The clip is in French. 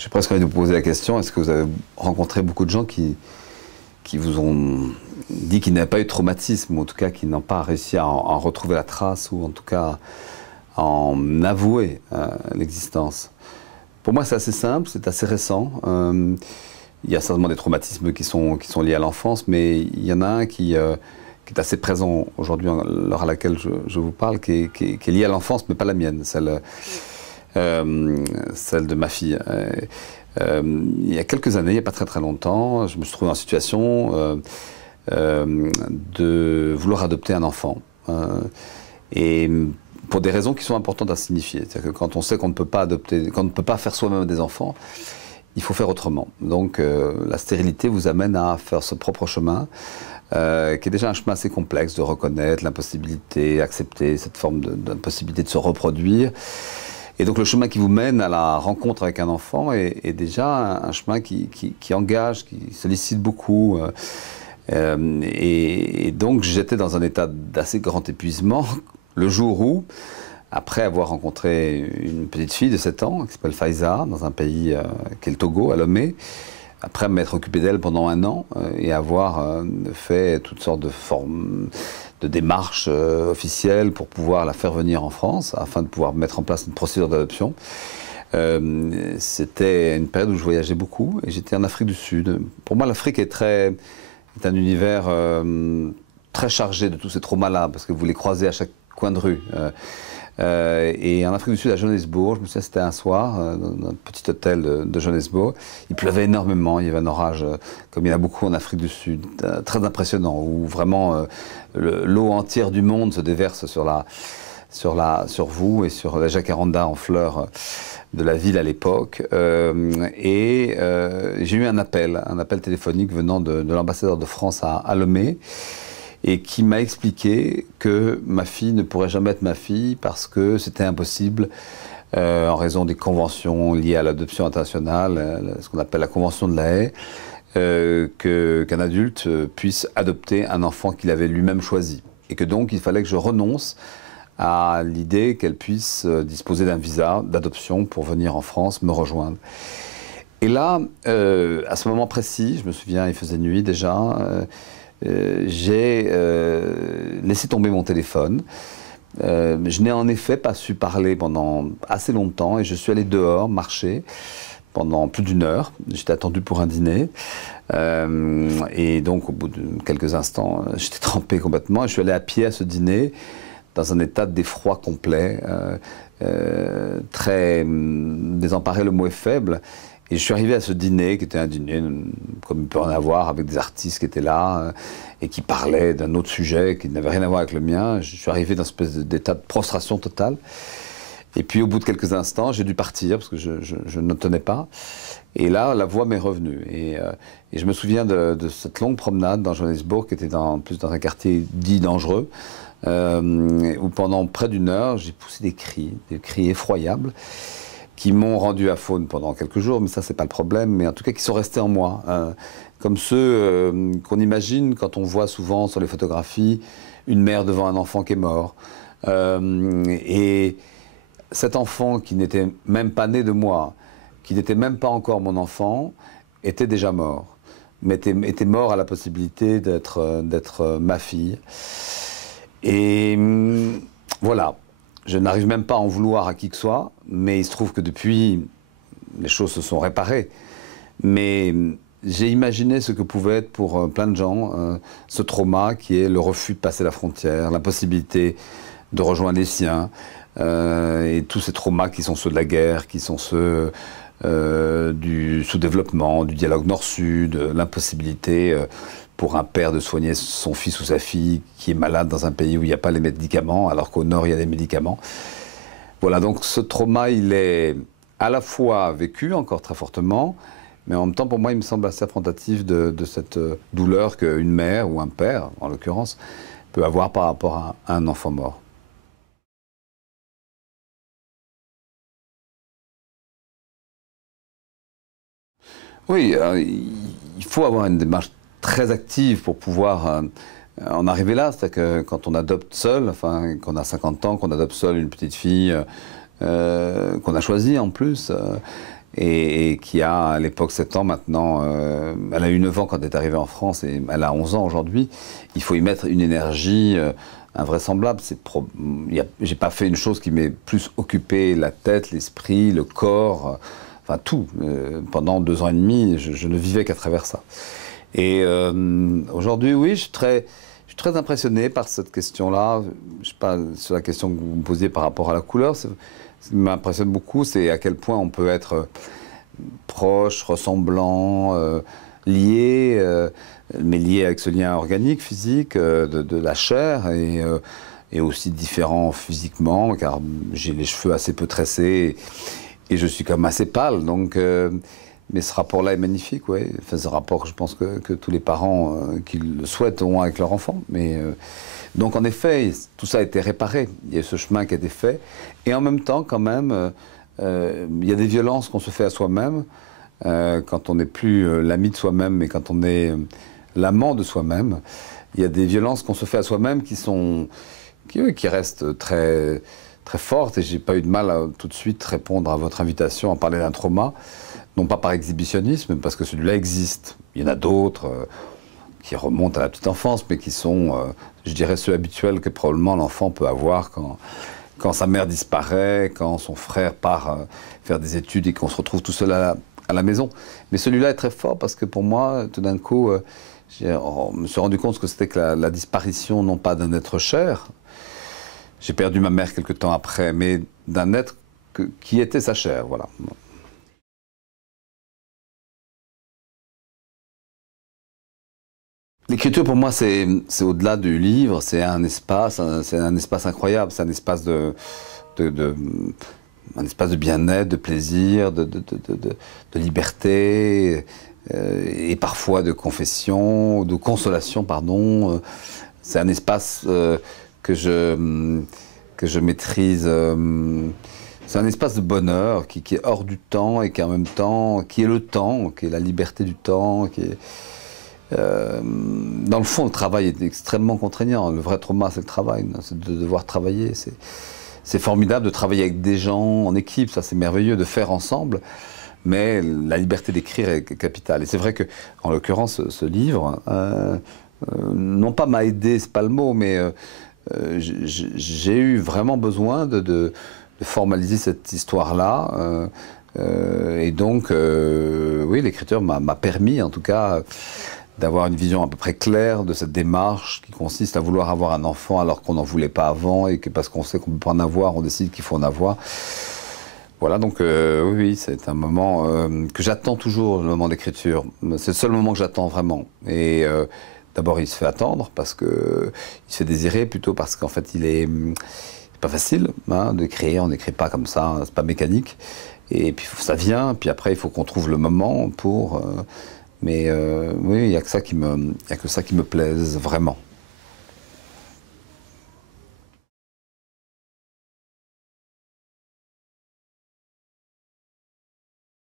J'ai presque envie de vous poser la question, est-ce que vous avez rencontré beaucoup de gens qui vous ont dit qu'ils n'avaient pas eu de traumatisme, ou en tout cas qui n'ont pas réussi à en retrouver la trace, ou en tout cas à en avouer l'existence? Pour moi, c'est assez simple, c'est assez récent. Il y a certainement des traumatismes qui sont liés à l'enfance, mais il y en a un qui est assez présent aujourd'hui, à l'heure à laquelle je vous parle, qui est lié à l'enfance, mais pas la mienne, celle de ma fille. Il y a quelques années, il n'y a pas très longtemps, je me suis trouvé en situation de vouloir adopter un enfant. Et pour des raisons qui sont importantes à signifier. C'est-à-dire que quand on sait qu'on ne peut pas adopter, qu'on ne peut pas faire soi-même des enfants, il faut faire autrement. Donc la stérilité vous amène à faire ce propre chemin, qui est déjà un chemin assez complexe, de reconnaître l'impossibilité, accepter cette forme d'impossibilité de se reproduire. Et donc le chemin qui vous mène à la rencontre avec un enfant est déjà un chemin qui engage, qui sollicite beaucoup. Et donc j'étais dans un état d'assez grand épuisement le jour où, après avoir rencontré une petite fille de 7 ans qui s'appelle Faiza, dans un pays qui est le Togo, à Lomé, après m'être occupé d'elle pendant 1 an et avoir fait toutes sortes de formes, de démarches officielles pour pouvoir la faire venir en France, afin de pouvoir mettre en place une procédure d'adoption. C'était une période où je voyageais beaucoup et j'étais en Afrique du Sud. Pour moi, l'Afrique est un univers très chargé de tous ces traumas-là, parce que vous les croisez à chaque coin de rue. Et en Afrique du Sud, à Johannesburg, je me souviens, c'était un soir, dans un petit hôtel de Johannesburg. Il pleuvait énormément, il y avait un orage, comme il y en a beaucoup en Afrique du Sud, très impressionnant, où vraiment l'eau entière du monde se déverse sur vous et sur la jacaranda en fleurs de la ville à l'époque. J'ai eu un appel téléphonique venant de l'ambassadeur de France à Lomé, et qui m'a expliqué que ma fille ne pourrait jamais être ma fille parce que c'était impossible en raison des conventions liées à l'adoption internationale, ce qu'on appelle la Convention de la Haye, qu'un adulte puisse adopter un enfant qu'il avait lui-même choisi. Et que donc il fallait que je renonce à l'idée qu'elle puisse disposer d'un visa d'adoption pour venir en France me rejoindre. Et là, à ce moment précis, je me souviens, il faisait nuit déjà, j'ai laissé tomber mon téléphone. Je n'ai en effet pas su parler pendant assez longtemps et je suis allé dehors marcher pendant plus d'1 heure. J'étais attendu pour un dîner et donc au bout de quelques instants, j'étais trempé complètement et je suis allé à pied à ce dîner dans un état d'effroi complet, très désemparé, le mot est faible. Et je suis arrivé à ce dîner, qui était un dîner comme il peut en avoir, avec des artistes qui étaient là et qui parlaient d'un autre sujet qui n'avait rien à voir avec le mien. Je suis arrivé dans une espèce d'état de prostration totale. Et puis au bout de quelques instants, j'ai dû partir parce que je ne tenais pas. Et là, la voix m'est revenue. Et je me souviens de cette longue promenade dans Johannesburg, qui était plus dans un quartier dit dangereux, où pendant près d'1 heure, j'ai poussé des cris effroyables, qui m'ont rendu aphone pendant quelques jours, mais ça, c'est pas le problème, mais en tout cas qui sont restés en moi. Comme ceux qu'on imagine quand on voit souvent sur les photographies une mère devant un enfant qui est mort. Et cet enfant qui n'était même pas né de moi, qui n'était même pas encore mon enfant, était déjà mort. Mais était mort à la possibilité d'être ma fille. Et voilà. Je n'arrive même pas à en vouloir à qui que ce soit, mais il se trouve que depuis, les choses se sont réparées. Mais j'ai imaginé ce que pouvait être pour plein de gens ce trauma qui est le refus de passer la frontière, l'impossibilité de rejoindre les siens, et tous ces traumas qui sont ceux de la guerre, qui sont ceux du sous-développement, du dialogue nord-sud, l'impossibilité pour un père de soigner son fils ou sa fille qui est malade dans un pays où il n'y a pas les médicaments, alors qu'au nord, il y a des médicaments. Voilà, donc ce trauma, il est à la fois vécu encore très fortement, mais en même temps, pour moi, il me semble assez représentatif de cette douleur qu'une mère ou un père, en l'occurrence, peut avoir par rapport à un enfant mort. Oui, il faut avoir une démarche très active pour pouvoir en arriver là. C'est-à-dire que quand on adopte seul, enfin, qu'on a 50 ans, qu'on adopte seul une petite fille qu'on a choisie en plus, et qui a à l'époque 7 ans maintenant. Elle a eu 9 ans quand elle est arrivée en France et elle a 11 ans aujourd'hui. Il faut y mettre une énergie invraisemblable. J'ai pas fait une chose qui m'ait plus occupé la tête, l'esprit, le corps, enfin tout. Pendant 2 ans et demi, je ne vivais qu'à travers ça. Et aujourd'hui, oui, je suis très impressionné par cette question-là. Je sais pas, sur la question que vous me posiez par rapport à la couleur, ce qui m'impressionne beaucoup, c'est à quel point on peut être proche, ressemblant, lié, mais lié avec ce lien organique, physique, de la chair, et aussi différent physiquement, car j'ai les cheveux assez peu tressés, et je suis quand même assez pâle, donc... mais ce rapport-là est magnifique, oui. Enfin, ce rapport, je pense que tous les parents qui le souhaitent ont avec leur enfant. Donc, en effet, tout ça a été réparé. Il y a ce chemin qui a été fait. Et en même temps, quand même, il y a des violences qu'on se fait à soi-même quand on n'est plus l'ami de soi-même, mais quand on est l'amant de soi-même. Il y a des violences qu'on se fait à soi-même qui restent très, très fortes. Et je n'ai pas eu de mal à tout de suite répondre à votre invitation à parler d'un trauma. Non pas par exhibitionnisme, parce que celui-là existe. Il y en a d'autres qui remontent à la petite enfance, mais qui sont, je dirais, ceux habituels que probablement l'enfant peut avoir quand sa mère disparaît, quand son frère part faire des études et qu'on se retrouve tout seul à la maison. Mais celui-là est très fort parce que pour moi, tout d'un coup, je me suis rendu compte que c'était que la disparition, non pas d'un être cher, j'ai perdu ma mère quelque temps après, mais d'un être qui était sa chair, voilà. L'écriture, pour moi, c'est au-delà du livre, c'est un espace incroyable, c'est un espace un espace de bien-être, de plaisir, de liberté, et parfois de confession, de consolation, pardon. C'est un espace que je maîtrise. C'est un espace de bonheur qui est hors du temps et qui en même temps, qui est le temps, qui est la liberté du temps, dans le fond, le travail est extrêmement contraignant. Le vrai trauma, c'est le travail, c'est de devoir travailler. C'est formidable de travailler avec des gens en équipe, ça c'est merveilleux de faire ensemble, mais la liberté d'écrire est capitale. Et c'est vrai que, en l'occurrence, ce livre, non pas m'a aidé, c'est pas le mot, mais j'ai eu vraiment besoin de formaliser cette histoire-là. Et donc, oui, l'écriture m'a permis, en tout cas, d'avoir une vision à peu près claire de cette démarche qui consiste à vouloir avoir un enfant alors qu'on n'en voulait pas avant et que parce qu'on sait qu'on ne peut pas en avoir, on décide qu'il faut en avoir. Voilà, donc oui, c'est un moment que j'attends toujours, le moment d'écriture. C'est le seul moment que j'attends vraiment. Et d'abord, il se fait attendre parce que il se fait désirer, plutôt parce qu'en fait, c'est pas facile d'écrire, on n'écrit pas comme ça, c'est pas mécanique. Et puis ça vient, puis après, il faut qu'on trouve le moment pour... mais oui, il n'y a que ça qui me plaise vraiment.